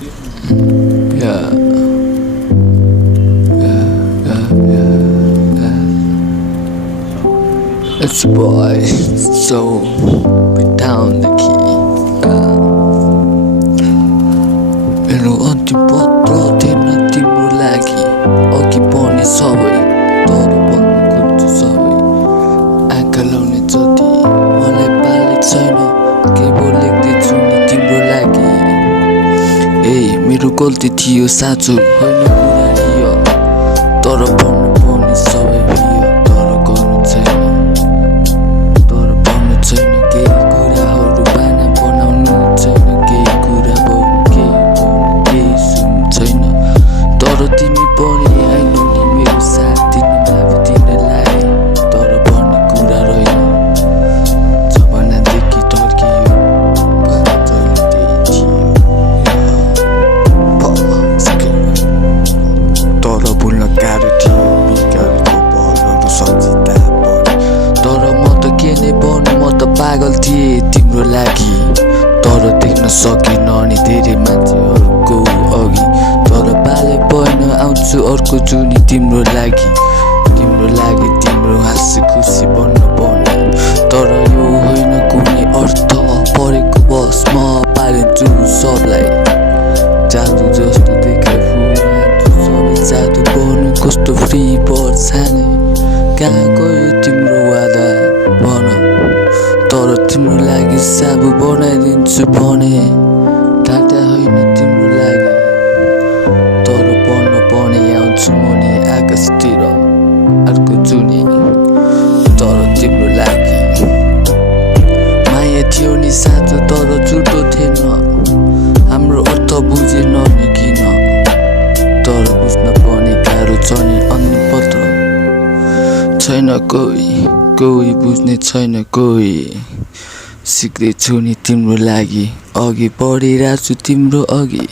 Yeah. It's a boy, so put down the key. मेरो अन्तिम पत्र थिएन तिम्रो लागि अघि पनि सबै तर भन्नु खोज्छु सबै आँखा लाउने जति मलाई पालेको छैन केवल लेख्दैछु नि तिम्रो लागि ए मेरो गल्ती थियो साँचो होइन कुरा थियो तर भन्नु पनि सबै थियो तर गर्नु छैन तर भन्नु छैन केही कुराहरू बाना बनाउनु छैन केही कुरा केही सुन्नु छैन तर तिमी पनि आइनौ नि मेरो साथ दिन माफ दिनलाई तर भन्ने कुरा रहेन जमानादेखि टर्कियो जहिले त्यही थियो तर भुल्न गाह्रो थियो बिगारेको पलहरू सम्झिँदा पनि तर म त के नै भन्नु म त पागल थिएँ तिम्रो लागि तर देख्न सकिन नि धेरै मान्छेहरूको अघि तर पाले भएन आउँछु अर्को जुनी तिम्रो लागि तिम्रो हाँस्य खुसी बन्न पर्ने तर यो होइन कुनै अर्थ परेको बस म पालिन्छु सबलाई जादु जस्तो देखाइ फुलान्छु सबै जादु बन्नु कस्तो फ्री पर्छ छाने कहाँ गयो तिम्रो वादा भन तर तिम्रो लागि साबु बनाइदिन्छु भने टाटा होइन तिम्रो लागि तर पढ्न पनि आउँछु म नि आकाशतिर अर्को जुनी तर तिम्रो लागि माया थियो नि साँचो तर झुटो थिएन हाम्रो अर्थ बुझेन नि किन तर बुझ्न पनि गाह्रो छ नि अन्तिम पत्र छैन कोही बुझ्ने छैन कोही सिक्दैछु नि तिम्रो लागि अघि बढिरहेछु तिम्रो अघि